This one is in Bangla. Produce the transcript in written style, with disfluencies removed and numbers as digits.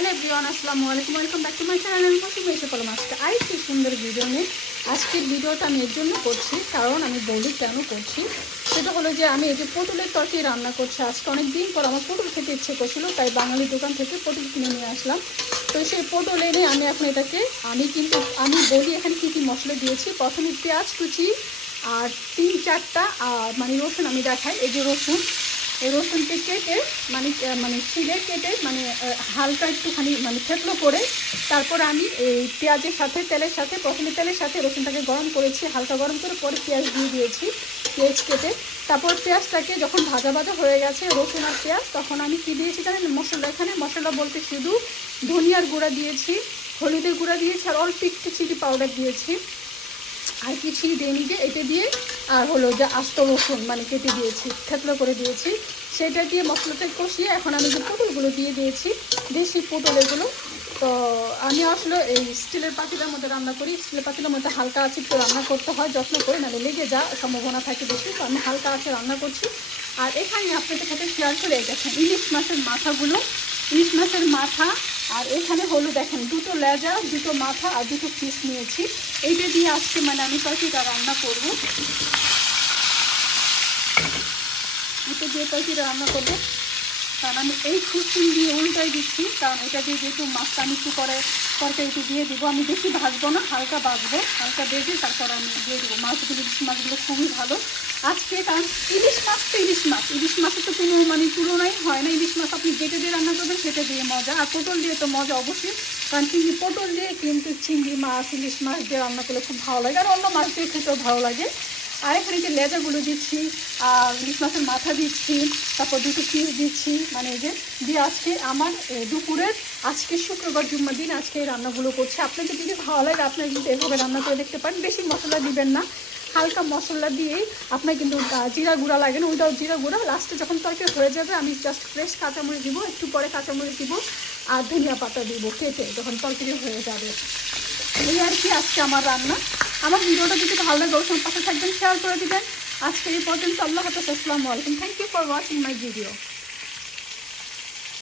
হ্যালো এভরিওয়ান, আসসালামু আলাইকুম। Welcome back to my channel. আমি মৌসুমি এসে পড়লাম আজকে আরেকটি সুন্দর ভিডিও নিয়ে। আজকের ভিডিওটা আমি এর জন্য করছি, কারণ আমি বলি কেন করছি। সেটা হলো যে আমি এই যে পটলের তরকারি রান্না করছি। আজকে অনেক দিন পর আমার পটল খেতে ইচ্ছে করছিল, তাই বাঙালি দোকান থেকে পটল কিনে নিয়ে আসলাম। তো সেই পটল এনে আমি এখন এটাকে আমি বলি এখানে কী কী মশলা দিয়েছি। প্রথমে পেঁয়াজ কুচি আর 3-4টা মানে রসুন আমি দেখাই। এই যে রসুন, এই রসুনকে কেটে মানে ছিলে কেটে হালকা একটুখানি থেতলো করে তারপর আমি এই পেঁয়াজের সাথে প্রথমে তেলের সাথে রসুনটাকে গরম করেছি, হালকা গরম করে পরে পেঁয়াজ দিয়ে দিয়েছি, পেঁয়াজ কেটে। তারপর পেঁয়াজটাকে যখন ভাজা ভাজা হয়ে গেছে রসুন আর পেঁয়াজ, তখন আমি কী দিয়েছি জানেন মশলা। এখানে মশলা বলতে শুধু ধনিয়ার গুঁড়া দিয়েছি, হলুদের গুঁড়া দিয়েছি আর অল্প একটু চিলি পাউডার দিয়েছি, আর কিছুই দিইনি। যে এটা দিয়ে আর হলো যে আস্ত রসুন কেটে দিয়েছি, থেতলো করে দিয়েছি। সেটা দিয়ে মশলাটা কষিয়ে এখন আমি যে পটলগুলো দিয়ে দিয়েছি, দেশি পটল এগুলো। তো আমি আসলে এই স্টিলের পাতিলের মধ্যে রান্না করি। স্টিলের পাতিলের মধ্যে হালকা আছে একটু রান্না করতে হয়, যত্ন করে, নাহলে লেগে যা সম্ভাবনা থাকে বেশি। তো আমি হালকা আছে রান্না করছি। আর এখানে আপনাদের সাথে শেয়ার করে দেখেন ইলিশ মাছের মাথাগুলো, ইলিশ মাছের মাথা। আর এখানে হলো দেখেন দুটো লেজা, দুটো মাথা আর দুটো পিস নিয়েছি। এইটা দিয়ে আজকে আমি তরকারিটা রান্না করব। এটা দিয়ে তরকারিটা রান্না করবো, কারণ আমি এই খুশিন দিয়ে উল্টাই দিচ্ছি, কারণ এটা দিয়ে যেহেতু মাছটা আমি একটু পরে তরকারিটি দিয়ে দেবো। আমি বেশি ভাজবো না, হালকা ভাজবো, হালকা ভেজে তারপর আমি দিয়ে দেবো মাছগুলো। ইলিশ মাছগুলো খুবই ভালো আজকে, কারণ ইলিশ মাছ তো ইলিশ মাছের তো কোনো তুলনাই হয় না। ইলিশ মাছ আপনি যেটা দিয়ে রান্না করবেন সেটা দিয়ে মজা, আর পটল দিয়ে তো মজা অবশ্যই। কারণ পটল দিয়ে কিন্তু চিংড়ি মাছ, ইলিশ মাছ দিয়ে রান্না করলে খুব ভালো লাগে, আর অন্য মাছ দিয়ে খেতেও ভালো লাগে। আর এখানে যে লেজাগুলো দিচ্ছি, আর ইলিশ মাছের মাথা দিচ্ছি, তারপর দুটো পিস দিচ্ছি, এই যে দিয়ে আজকে আমার দুপুরের, আজকে শুক্রবার জুম্মার দিন আজকে এই রান্নাগুলো করছি। আপনাদের যদি ভালো লাগে আপনারা কিন্তু এভাবে রান্না করে দেখতে পারেন। বেশি মশলা দিবেন না, হালকা মশলা দিয়েই আপনার কিন্তু জিরা গুঁড়া লাগে না, ওইটাও জিরা গুঁড়া। লাস্টে যখন তরকারি হয়ে যাবে আমি জাস্ট ফ্রেশ কাঁচামরিচ দিব, একটু পরে কাঁচামরিচ দিব আর ধনিয়া পাতা দিব কেটে, যখন তরকারি হয়ে যাবে। এই আর কি আজকে আমার রান্না। আমার ভিডিওটা যদি ভালো লাগে অবশ্যই পাশে থাকবেন, শেয়ার করে দেবেন। আজকে এই পর্যন্ত। আল্লাহ হাফেজ, আসসালামু আলাইকুম। Thank you for watching my video.